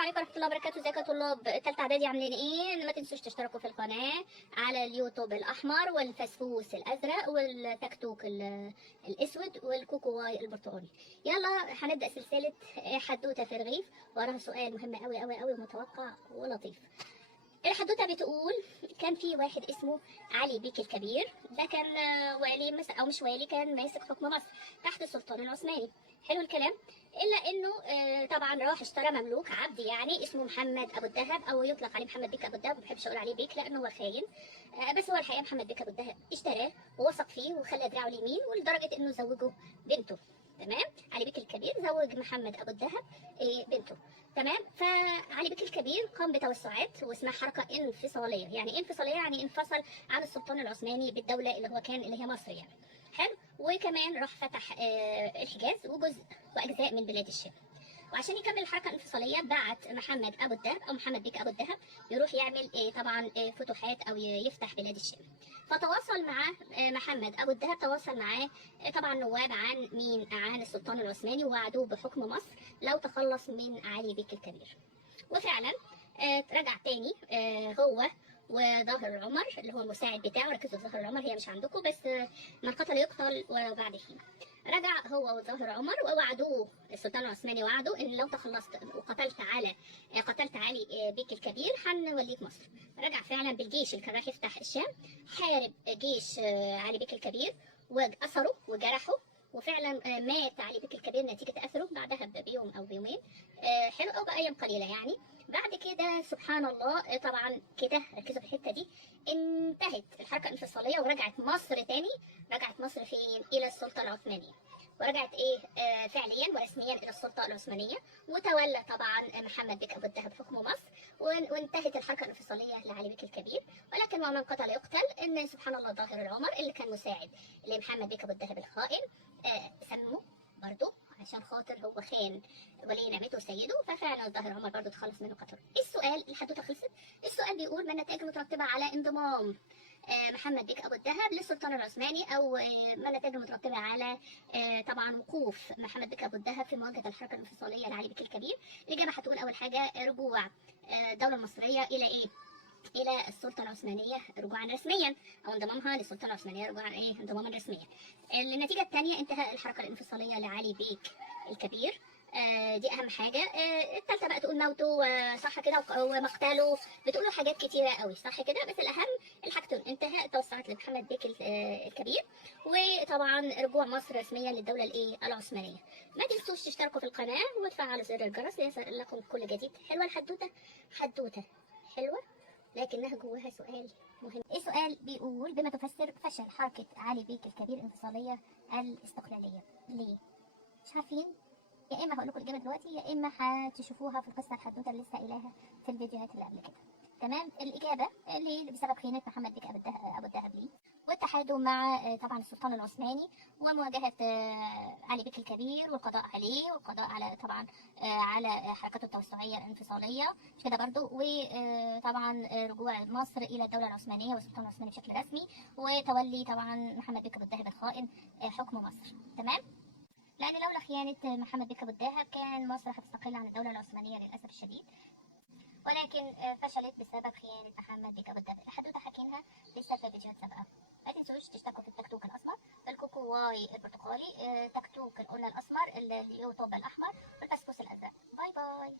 عليكم ورحمه الله وبركاته. ازيكم يا طلاب ثالثه اعدادي، عاملين ايه؟ ما تنسوش تشتركوا في القناه على اليوتيوب الاحمر والفسفوس الازرق والتكتوك الاسود والكوكواي البرتقالي. يلا هنبدا سلسله حدوته في الرغيف، وراها سؤال مهم قوي قوي قوي ومتوقع ولطيف. الحدوته بتقول كان في واحد اسمه علي بيك الكبير، ده كان والي مصر، او مش والي، كان ماسك حكم مصر تحت السلطان العثماني. حلو الكلام. الا انه طبعا راح اشترى مملوك عبد يعني اسمه محمد ابو الدهب، او يطلق عليه محمد بيك ابو الدهب، ما بحبش اقول عليه بيك لانه هو خاين. بس هو الحقيقه محمد بيك ابو الدهب اشتراه ووثق فيه وخلى دراعه اليمين، ولدرجه انه زوجه بنته. تمام. علي بيك الكبير زوج محمد ابو الدهب بنته. تمام. فعلي بيك الكبير قام بتوسعات واسمها حركه انفصاليه. يعني ايه انفصاليه؟ يعني انفصل عن السلطان العثماني بالدوله اللي هو كان، اللي هي مصر يعني. حلو. وكمان راح فتح الحجاز وجزء واجزاء من بلاد الشام. وعشان يكمل الحركه الانفصاليه بعت محمد ابو الدهب او محمد بيك ابو الدهب يروح يعمل طبعا فتوحات او يفتح بلاد الشام. فتواصل مع محمد ابو الدهب، تواصل معاه طبعا نواب عن مين؟ عن السلطان العثماني، ووعدوه بحكم مصر لو تخلص من علي بيك الكبير. وفعلا رجع تاني هو وظاهر العمر اللي هو المساعد بتاعه. ركزوا في ظاهر العمر، هي مش عندكم، بس من قتل يقتل ولو بعد حين. رجع هو وظاهر عمر ووعدوه، السلطان العثماني وعده ان لو تخلصت قتلت علي بيك الكبير هنوليك مصر. رجع فعلا بالجيش اللي كان رايح يفتح الشام، حارب جيش علي بيك الكبير وأسره وجرحه. وفعلا مات علي بيك الكبير نتيجة أثره بعدها بيوم أو بيومين. حلو، أو بأيام قليلة يعني. بعد كده سبحان الله طبعا كده، ركزوا في الحتة دي، انتهت الحركة الانفصالية ورجعت مصر تاني. رجعت مصر فين؟ إلى السلطة العثمانية. ورجعت فعليا ورسميا الى السلطه العثمانيه. وتولى طبعا محمد بيك ابو الدهب حكم مصر، وانتهت الحركه الانفصاليه لعلي بيك الكبير. ولكن ومن قتل يقتل، ان سبحان الله ظاهر العمر اللي كان مساعد لمحمد بيك ابو الدهب الخائن سموه برضه عشان خاطر هو خان ولي نعمته سيده. ففعلا ظاهر عمر برضه تخلص منه قتله. السؤال، الحدوته خلصت. السؤال بيقول ما النتائج المترتبه على انضمام محمد بيك ابو الدهب للسلطان العثماني، او ما النتائج المترتبه على طبعا وقوف محمد بيك ابو الدهب في مواجهه الحركه الانفصاليه لعلي بيك الكبير. الاجابه هتقول اول حاجه رجوع الدوله المصريه الى ايه؟ الى السلطه العثمانيه رجوعا رسميا، او انضمامها للسلطه العثمانيه رجوعا انضماما رسميا. النتيجه الثانيه انتهاء الحركه الانفصاليه لعلي بيك الكبير. دي اهم حاجه. الثالثه بقى تقول موته صح كده، ومقتله. بتقولوا حاجات كتيره قوي صح كده، بس الاهم الحاجتين: انتهاء التوسعات لمحمد بيك الكبير، وطبعا رجوع مصر رسميا للدوله العثمانيه. ما تنسوش تشتركوا في القناه وتفعلوا زر الجرس ليصل لكم كل جديد. حلوه الحدوته؟ حدوته حلوه، لكنها جواها سؤال مهم. ايه سؤال بيقول بما تفسر فشل حركة علي بيك الكبير الانفصالية الاستقلالية؟ ليه؟ مش عارفين؟ يا اما هقول لكم الاجابه دلوقتي، يا اما هتشوفوها في القصه الحدوته اللي لسه قايلاها في الفيديوهات اللي قبل كده. تمام. الاجابه اللي بسبب خيانه محمد بيك ابو الدهب ليه، واتحاده مع طبعا السلطان العثماني، ومواجهه علي بيك الكبير والقضاء عليه، والقضاء على طبعا على حركته التوسعيه الانفصاليه، مش كده برضو؟ وطبعا رجوع مصر الى الدوله العثمانيه والسلطان العثماني بشكل رسمي، وتولي طبعا محمد بيك ابو الدهب الخائن حكم مصر. تمام. لأن لولا خيانة محمد بيك أبو الدهب كان مصر هتستقل عن الدولة العثمانية للأسف الشديد، ولكن فشلت بسبب خيانة محمد بيك أبو الدهب. الحدوتة حكيناها لسه في فيديوهات سابقة. ما تنسوش تشتركوا في التكتوك الأسمر، الكوكواي البرتقالي، تكتوك قلنا الأسمر، اليوتيوب الأحمر، والبسبوس الأزرق. باي باي.